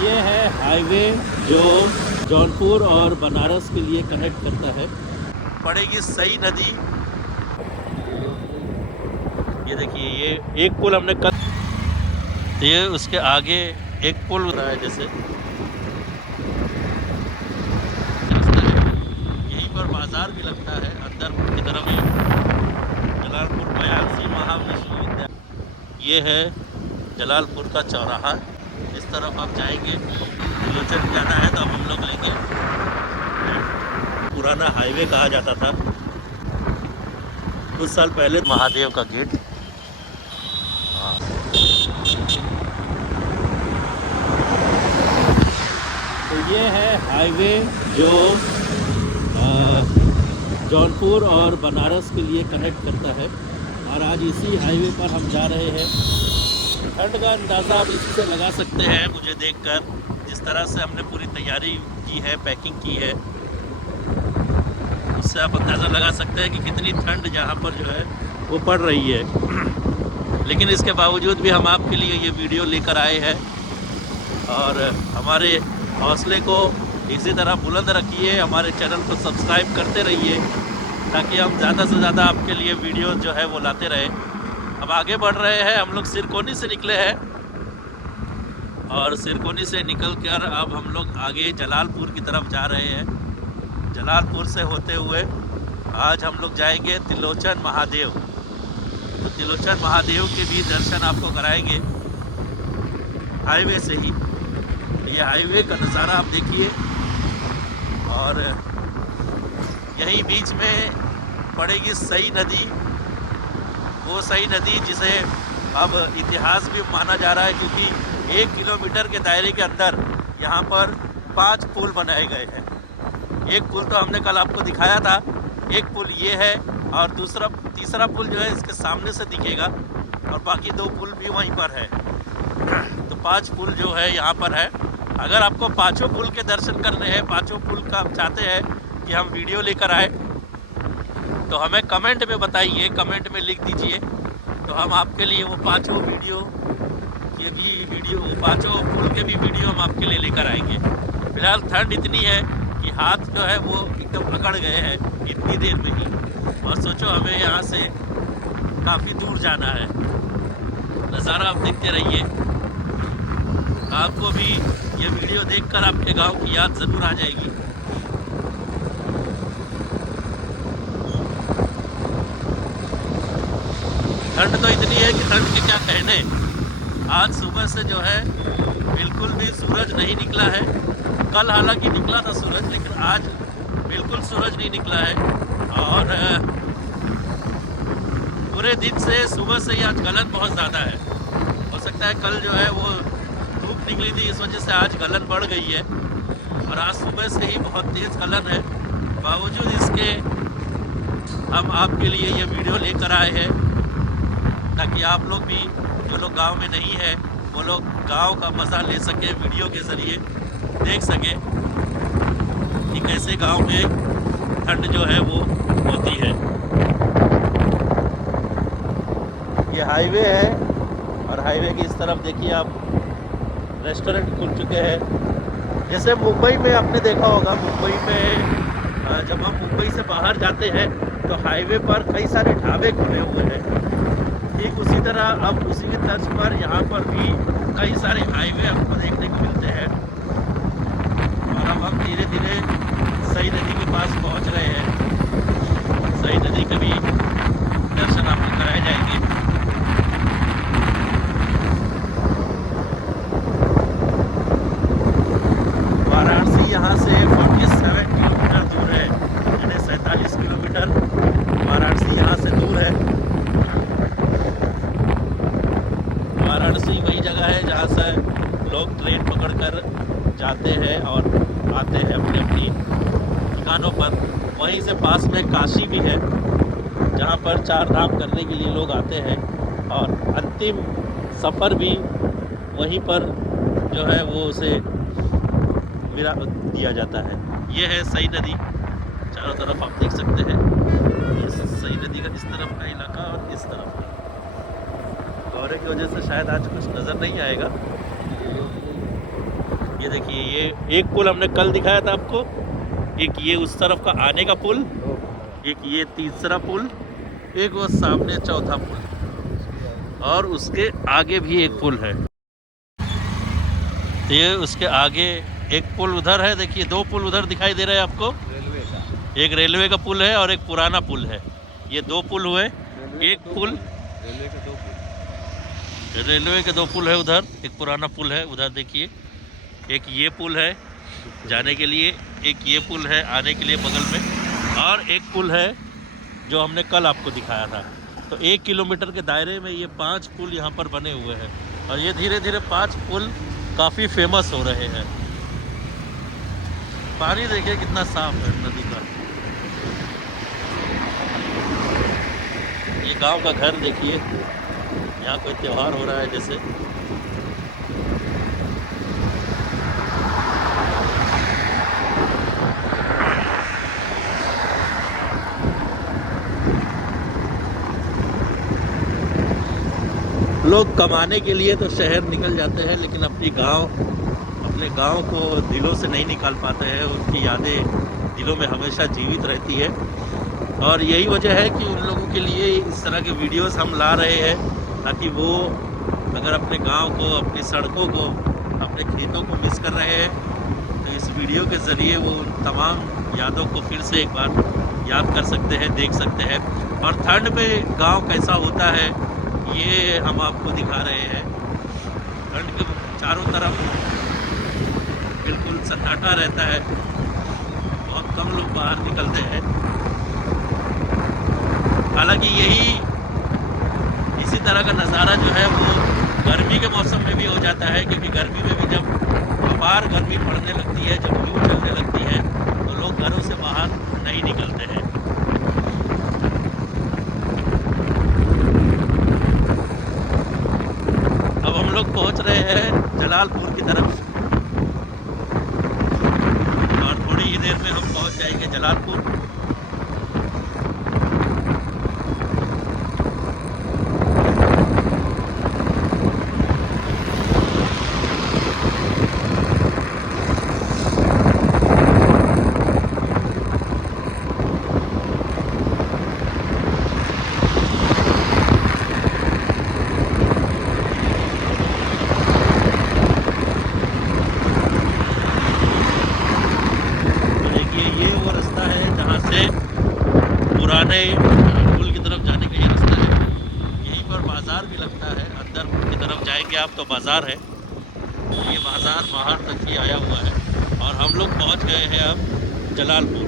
ये है हाईवे जो जौनपुर और बनारस के लिए कनेक्ट करता है। पड़ेगी सई नदी। ये देखिए, ये एक पुल हमने कल, ये उसके आगे एक पुल हो रहा है जैसे रास्ता है। यहीं पर बाजार भी लगता है अंदर की तरफ। जलालपुर बयासी महाविश्वविद्यालय ये है जलालपुर का चौराहा। इस तरफ आप जाएंगे, त्रिलोचन जाना है तो अब हम लोग लेंगे। पुराना हाईवे कहा जाता था। कुछ साल पहले महादेव का गेट। हाँ, तो ये है हाईवे जो जौनपुर और बनारस के लिए कनेक्ट करता है। और आज इसी हाईवे पर हम जा रहे हैं। ठंड का अंदाज़ा आप इसी से लगा सकते हैं मुझे देखकर, जिस तरह से हमने पूरी तैयारी की है, पैकिंग की है, उससे आप अंदाज़ा लगा सकते हैं कि कितनी ठंड यहाँ पर जो है वो पड़ रही है। लेकिन इसके बावजूद भी हम आपके लिए ये वीडियो लेकर आए हैं। और हमारे हौसले को इसी तरह बुलंद रखिए, हमारे चैनल को सब्सक्राइब करते रहिए ताकि हम ज़्यादा से ज़्यादा आपके लिए वीडियो जो है वो लाते रहें। अब आगे बढ़ रहे हैं, हम लोग सिरकोनी से निकले हैं और सिरकोनी से निकल कर अब हम लोग आगे जलालपुर की तरफ जा रहे हैं। जलालपुर से होते हुए आज हम लोग जाएंगे त्रिलोचन महादेव। तो त्रिलोचन महादेव के भी दर्शन आपको कराएंगे हाईवे से ही। ये हाईवे का नज़ारा आप देखिए। और यहीं बीच में पड़ेगी सई नदी, वो सई नदी जिसे अब इतिहास भी माना जा रहा है, क्योंकि 1 किलोमीटर के दायरे के अंदर यहाँ पर 5 पुल बनाए गए हैं। एक पुल तो हमने कल आपको दिखाया था, एक पुल ये है और तीसरा पुल जो है इसके सामने से दिखेगा और बाकी 2 पुल भी वहीं पर है। तो 5 पुल जो है यहाँ पर है। अगर आपको पाँचों पुल के दर्शन करने हैं, पाँचों पुल का आप चाहते हैं कि हम वीडियो लेकर आए, तो हमें कमेंट में बताइए, कमेंट में लिख दीजिए। तो हम आपके लिए वो पाँचों पाँचों पुल के भी वीडियो हम आपके लिए लेकर आएंगे। फिलहाल ठंड इतनी है कि हाथ जो है वो एकदम अकड़ गए हैं इतनी देर में ही। और सोचो हमें यहाँ से काफ़ी दूर जाना है। नज़ारा आप देखते रहिए, आपको भी ये वीडियो देखकर आपके गांव की याद ज़रूर आ जाएगी। ठंड तो इतनी है कि ठंड के क्या कहने। आज सुबह से जो है बिल्कुल भी सूरज नहीं निकला है। कल हालांकि निकला था सूरज, लेकिन आज बिल्कुल सूरज नहीं निकला है। और पूरे दिन से सुबह से ही आज गलन बहुत ज़्यादा है। हो सकता है कल जो है वो धूप निकली थी, इस वजह से आज गलन बढ़ गई है। और आज सुबह से ही बहुत तेज़ गलन है। बावजूद इसके हम आपके लिए ये वीडियो लेकर आए हैं ताकि आप लोग भी, जो लोग गांव में नहीं है, वो लोग गांव का मज़ा ले सके, वीडियो के ज़रिए देख सके कि कैसे गांव में ठंड जो है वो होती है। ये हाईवे है और हाईवे की इस तरफ देखिए आप, रेस्टोरेंट खुल चुके हैं। जैसे मुंबई में आपने देखा होगा, मुंबई में जब हम मुंबई से बाहर जाते हैं तो हाईवे पर कई सारे ढाबे खुले हुए हैं। ठीक उसी तरह अब उसी की तर्ज पर यहाँ पर भी कई सारे हाईवे हमको देखने को मिलते हैं। और अब हम धीरे धीरे सई नदी के पास पहुँच रहे हैं। सई नदी के भी दर्शन आपको कराए जाएंगे। वाराणसी यहाँ से 47 किलोमीटर दूर है, यानी 47 किलोमीटर वाराणसी यहाँ से दूर है। वाराणसी वही जगह है जहाँ से लोग ट्रेन पकड़कर जाते हैं और आते हैं अपनी अपनी ठिकानों पर। वहीं से पास में काशी भी है, जहाँ पर 4 धाम करने के लिए लोग आते हैं। और अंतिम सफ़र भी वहीं पर जो है वो उसे विरा दिया जाता है। ये है सई नदी, चारों तरफ आप देख सकते हैं। ये सई नदी का इस तरफ का इलाका और इस तरफ का। कोहरे की वजह से शायद आज कुछ नज़र नहीं आएगा। ये देखिए, ये एक पुल हमने कल दिखाया था आपको, एक ये उस तरफ का आने का पुल, एक ये तीसरा पुल, एक वो सामने चौथा पुल, और उसके आगे भी एक पुल है। तो ये उसके आगे एक पुल उधर है, देखिए 2 पुल उधर दिखाई दे रहे हैं आपको, रेलवे का। एक रेलवे का पुल है और एक पुराना पुल है। ये 2 पुल हुए, एक पुल रेलवे के 2 पुल, रेलवे के 2 पुल है उधर, एक पुराना पुल है उधर देखिए, एक ये पुल है जाने के लिए, एक ये पुल है आने के लिए बगल में, और एक पुल है जो हमने कल आपको दिखाया था। तो 1 किलोमीटर के दायरे में ये 5 पुल यहाँ पर बने हुए हैं, और ये धीरे धीरे 5 पुल काफ़ी फेमस हो रहे हैं। पानी देखिए कितना साफ है नदी का। ये गांव का घर देखिए, यहाँ कोई त्योहार हो रहा है जैसे। लोग कमाने के लिए तो शहर निकल जाते हैं, लेकिन अपने गांव को दिलों से नहीं निकाल पाते हैं। उनकी यादें दिलों में हमेशा जीवित रहती है, और यही वजह है कि उन लोगों के लिए इस तरह के वीडियोस हम ला रहे हैं, ताकि वो अगर अपने गांव को, अपनी सड़कों को, अपने खेतों को मिस कर रहे हैं, तो इस वीडियो के ज़रिए वो तमाम यादों को फिर से एक बार याद कर सकते हैं, देख सकते हैं। और ठंड में गांव कैसा होता है ये हम आपको दिखा रहे हैं। ठंड के चारों तरफ बिल्कुल सन्नाटा रहता है, बहुत कम लोग बाहर निकलते हैं। हालांकि इसी तरह का नज़ारा जो है वो गर्मी के मौसम में भी हो जाता है, क्योंकि गर्मी में भी जब अपार गर्मी पड़ने लगती है, जब लू चलने लगती है, तो लोग घरों से बाहर नहीं निकलते हैं। अब हम लोग पहुंच रहे हैं जलालपुर की तरफ, और थोड़ी ही देर में हम पहुंच जाएंगे जलालपुर। पुराने पुल की तरफ जाने का ये रास्ता है। यहीं पर बाज़ार भी लगता है, अंदर की तरफ जाएंगे आप तो बाज़ार है। ये बाज़ार बाहर तक ही आया हुआ है, और हम लोग पहुंच गए हैं अब जलालपुर।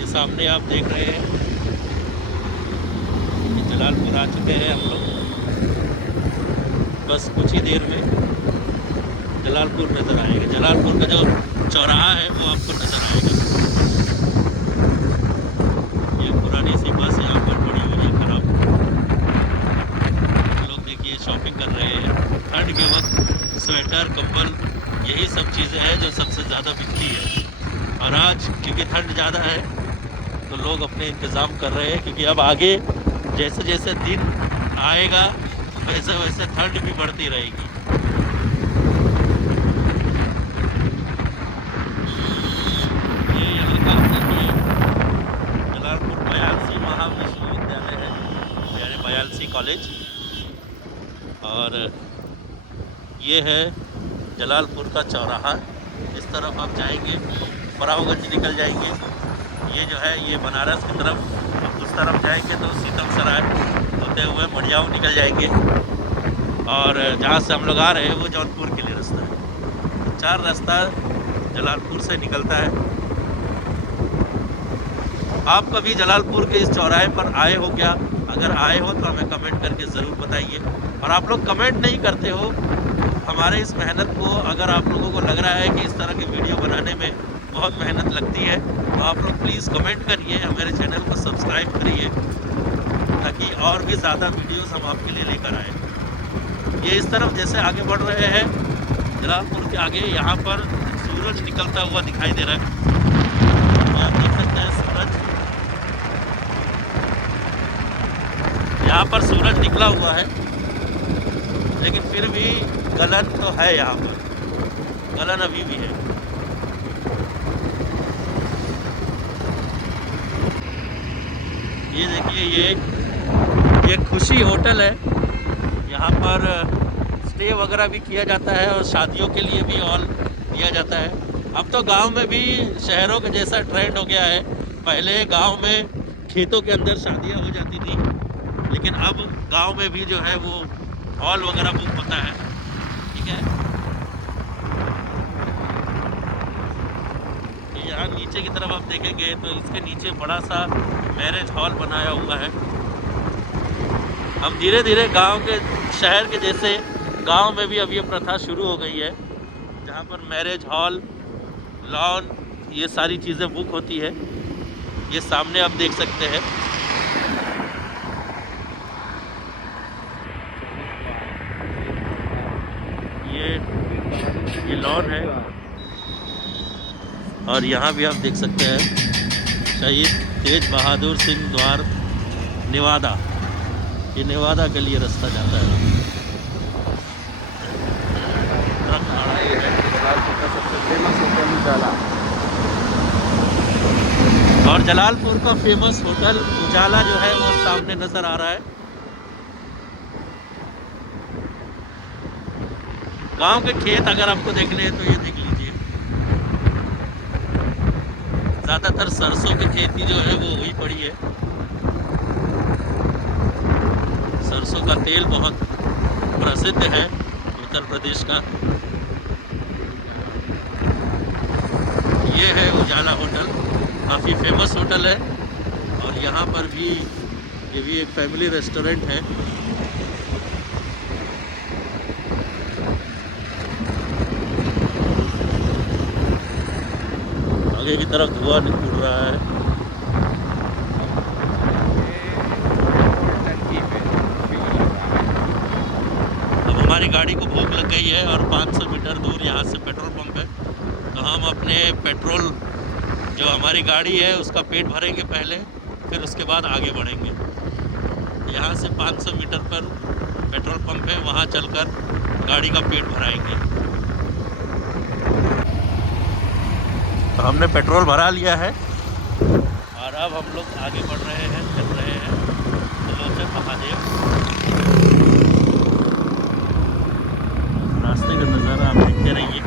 ये सामने आप देख रहे हैं, ये जलालपुर आ चुके हैं हम लोग। बस कुछ ही देर में जलालपुर नज़र आएगा। जलालपुर का जो चौराहा है वो आपको नज़र आएगा। पुरानी सी बस यहाँ पर पड़ी हुई है खराब। लोग देखिए शॉपिंग कर रहे हैं। ठंड के वक्त स्वेटर, कंबल, यही सब चीज़ें हैं जो सबसे ज़्यादा बिकती है। और आज क्योंकि ठंड ज़्यादा है तो लोग अपने इंतज़ाम कर रहे हैं, क्योंकि अब आगे जैसे जैसे दिन आएगा वैसे वैसे ठंड भी बढ़ती रहेगी। ये यहाँ का जलालपुर बयालसी महाविश्वविद्यालय है, यानी बयालसी कॉलेज। और ये है जलालपुर का चौराहा। इस तरफ आप जाएंगे बरावगंज निकल जाएंगे, ये जो है ये बनारस की तरफ। अब उस तरफ जाएंगे तो सीतम सराय होते हुए मढ़ियाऊ निकल जाएंगे, और जहाँ से हम लोग आ रहे हैं वो जौनपुर के लिए रास्ता है। 4 रास्ता जलालपुर से निकलता है। आप कभी जलालपुर के इस चौराहे पर आए हो क्या? अगर आए हो तो हमें कमेंट करके ज़रूर बताइए। और आप लोग कमेंट नहीं करते हो, हमारे इस मेहनत को, अगर आप लोगों को लग रहा है कि इस तरह की वीडियो बनाने में बहुत मेहनत लगती है, तो आप लोग प्लीज़ कमेंट करिए, हमारे चैनल को सब्सक्राइब करिए, ताकि और भी ज़्यादा वीडियोस हम आपके लिए लेकर आए। ये इस तरफ जैसे आगे बढ़ रहे हैं जलालपुर के आगे, यहाँ पर सूरज निकलता हुआ दिखाई दे रहा है। आप देख सकते हैं सूरज, यहाँ पर सूरज निकला हुआ है, लेकिन फिर भी गलन तो है यहाँ पर। गलन अभी भी है। ये देखिए, ये खुशी होटल है। यहाँ पर स्टे वगैरह भी किया जाता है और शादियों के लिए भी हॉल दिया जाता है। अब तो गांव में भी शहरों के जैसा ट्रेंड हो गया है। पहले गांव में खेतों के अंदर शादियां हो जाती थी, लेकिन अब गांव में भी जो है वो हॉल वगैरह बुक होता है। ठीक है, यहाँ नीचे की तरफ आप देखेंगे तो इसके नीचे बड़ा सा मैरिज हॉल बनाया हुआ है। अब धीरे धीरे गांव के शहर के जैसे गांव में भी अब ये प्रथा शुरू हो गई है, जहाँ पर मैरिज हॉल, लॉन, ये सारी चीज़ें बुक होती है। ये सामने आप देख सकते हैं। ये लॉन है और यहाँ भी आप देख सकते हैं शहीद तेज बहादुर सिंह द्वार, नेवादा। ये नेवादा के लिए रास्ता जाता है। ट्रक खड़ा है। सबसे फेमस होटल उजाला, और जलालपुर का फेमस होटल उजाला जो है वो सामने नजर आ रहा है। गांव के खेत अगर आपको देखने हैं तो ये देख लीजिए, ज्यादातर सरसों की खेती जो है वो हुई पड़ी है। सरसों का तेल बहुत प्रसिद्ध है उत्तर प्रदेश का। ये है उजाला होटल, काफ़ी फेमस होटल है। और यहाँ पर भी ये भी एक फैमिली रेस्टोरेंट है। आगे की तरफ धुआं उड़ रहा है। अब हमारी गाड़ी को भूख लग गई है और 500 मीटर दूर यहाँ से पेट्रोल पंप है, तो हम अपने पेट्रोल जो हमारी गाड़ी है उसका पेट भरेंगे पहले, फिर उसके बाद आगे बढ़ेंगे। यहाँ से 500 मीटर पर पेट्रोल पंप है, वहाँ चलकर गाड़ी का पेट भराएंगे। तो हमने पेट्रोल भरा लिया है और अब हम लोग आगे बढ़ रहे हैं, चल रहे हैं त्रिलोचन महादेव। रास्ते का नज़ारा आप देखते रहिए।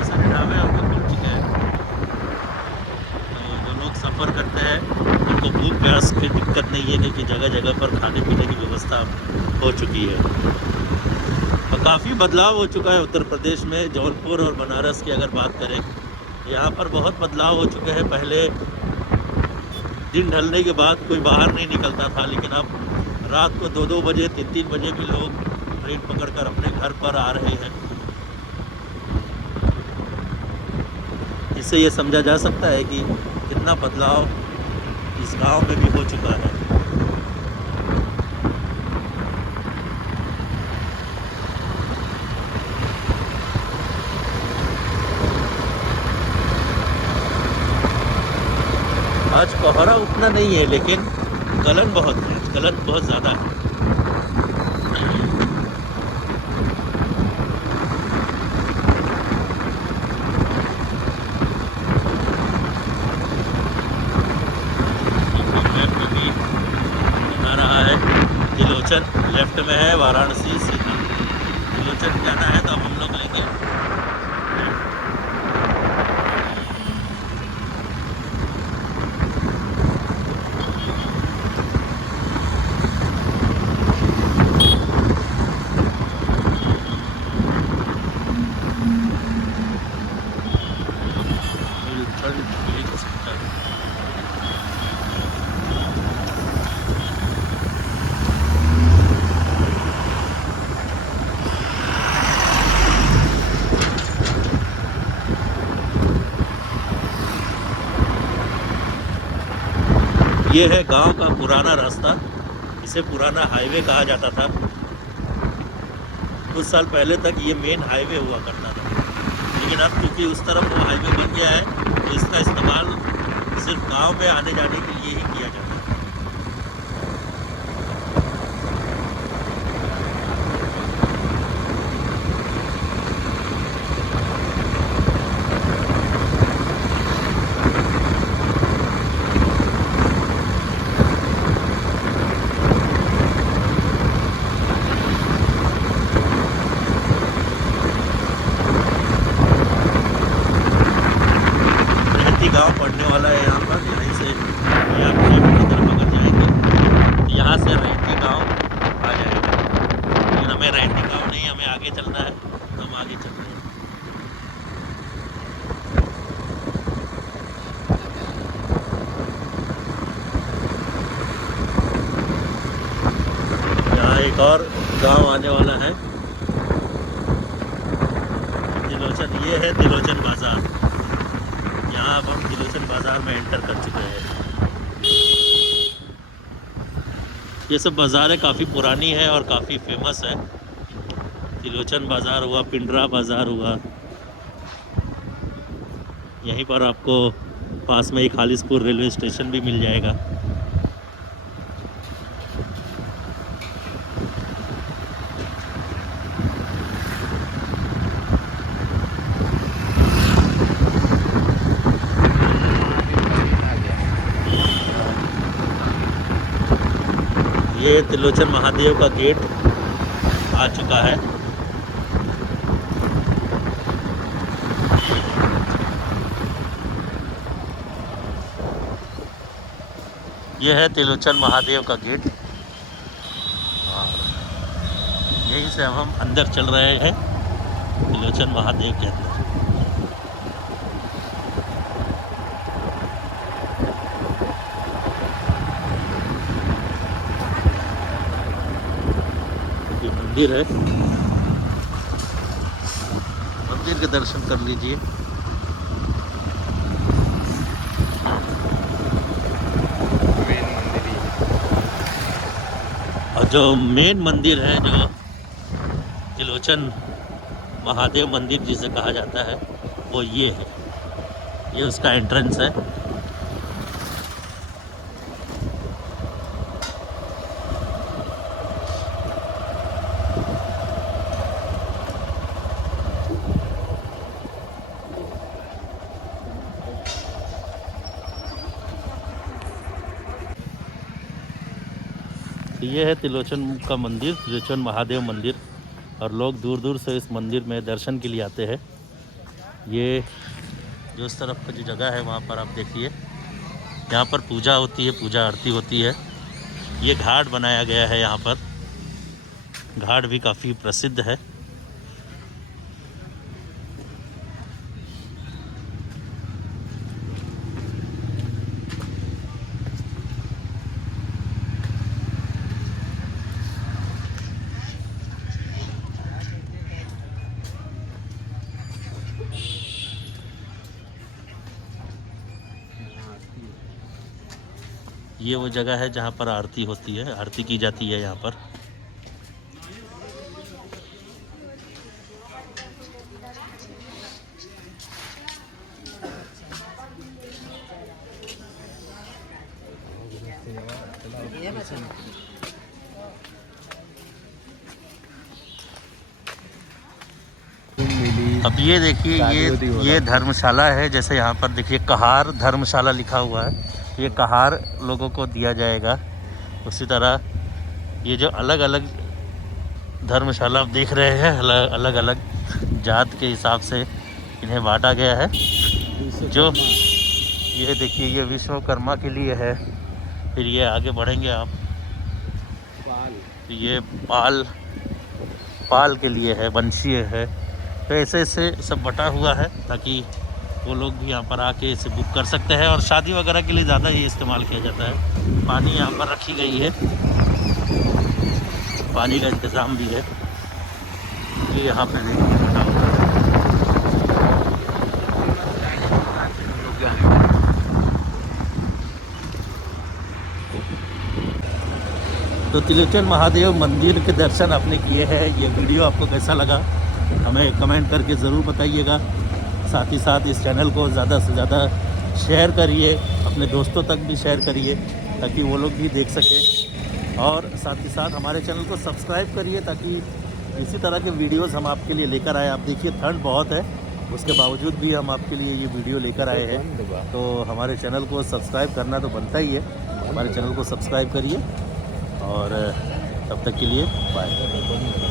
ऐसा ढाबे आपको खुल चुके हैं, तो जो लोग सफ़र करते हैं उनको भूख प्यास की दिक्कत नहीं है, क्योंकि जगह जगह पर खाने पीने की व्यवस्था हो चुकी है। और काफ़ी बदलाव हो चुका है उत्तर प्रदेश में। जौनपुर और बनारस की अगर बात करें, यहाँ पर बहुत बदलाव हो चुके हैं। पहले दिन ढलने के बाद कोई बाहर नहीं निकलता था, लेकिन अब रात को 2-2 बजे 3-3 बजे भी लोग ट्रेन पकड़कर अपने घर पर आ रहे हैं। इससे ये समझा जा सकता है कि कितना बदलाव इस गांव में भी हो चुका है। आज कोहरा उतना नहीं है, लेकिन गलन बहुत है, गलन बहुत ज़्यादा है। लेफ्ट में है वाराणसी सीधा। त्रिलोचन जाना है तो अब हम लोग लेंगे। ये है गांव का पुराना रास्ता, इसे पुराना हाईवे कहा जाता था। कुछ साल पहले तक ये मेन हाईवे हुआ करता था, लेकिन अब क्योंकि उस तरफ वो हाईवे बन गया है, तो इसका इस्तेमाल सिर्फ गांव में आने जाने के लिए ही किया जाता है। ये है तिलोचन बाज़ार। यहाँ अब हम तिलोचन बाज़ार में एंटर कर चुके हैं। ये सब बाज़ारें काफ़ी पुरानी है और काफ़ी फेमस है। तिलोचन बाज़ार हुआ, पिंडरा बाज़ार हुआ। यहीं पर आपको पास में एक खालिसपुर रेलवे स्टेशन भी मिल जाएगा। ये तिलोचन महादेव का गेट आ चुका है। ये है तिलोचन महादेव का गेट और यहीं से अब हम अंदर चल रहे हैं तिलोचन महादेव के अंदर। ये मंदिर है, मंदिर के दर्शन कर लीजिए। और जो मेन मंदिर है, जो तिलोचन महादेव मंदिर जिसे कहा जाता है, वो ये है। ये उसका एंट्रेंस है। ये है तिलोचन का मंदिर, तिलोचन महादेव मंदिर। और लोग दूर दूर से इस मंदिर में दर्शन के लिए आते हैं। ये जो इस तरफ का जो जगह है वहाँ पर आप देखिए, यहाँ पर पूजा होती है, पूजा आरती होती है। ये घाट बनाया गया है यहाँ पर। घाट भी काफ़ी प्रसिद्ध है। ये वो जगह है जहाँ पर आरती होती है, आरती की जाती है यहाँ पर। अब ये देखिए, ये धर्मशाला है। जैसे यहाँ पर देखिए कहार धर्मशाला लिखा हुआ है, ये कहार लोगों को दिया जाएगा। उसी तरह ये जो अलग अलग धर्मशाला आप देख रहे हैं, अलग अलग जात के हिसाब से इन्हें बांटा गया है। जो ये देखिए, ये विश्वकर्मा के लिए है। फिर ये आगे बढ़ेंगे आप, ये पाल के लिए है, वंशीय है। तो ऐसे ऐसे सब बटा हुआ है ताकि वो लोग भी यहाँ पर आके इसे बुक कर सकते हैं। और शादी वगैरह के लिए ज़्यादा ये इस्तेमाल किया जाता है। पानी यहाँ पर रखी गई है, पानी का इंतज़ाम भी है। ये यहाँ पे देखिए बटा हुआ है। तो तिलोचन महादेव मंदिर के दर्शन आपने किए हैं। ये वीडियो आपको कैसा लगा हमें कमेंट करके ज़रूर बताइएगा। साथ ही साथ इस चैनल को ज़्यादा से ज़्यादा शेयर करिए, अपने दोस्तों तक भी शेयर करिए ताकि वो लोग भी देख सकें। और साथ ही साथ हमारे चैनल को सब्सक्राइब करिए ताकि इसी तरह के वीडियोस हम आपके लिए लेकर आए। आप देखिए ठंड बहुत है, उसके बावजूद भी हम आपके लिए ये वीडियो लेकर आए हैं। तो हमारे चैनल को सब्सक्राइब करना तो बनता ही है। हमारे चैनल को सब्सक्राइब करिए और तब तक के लिए बाय।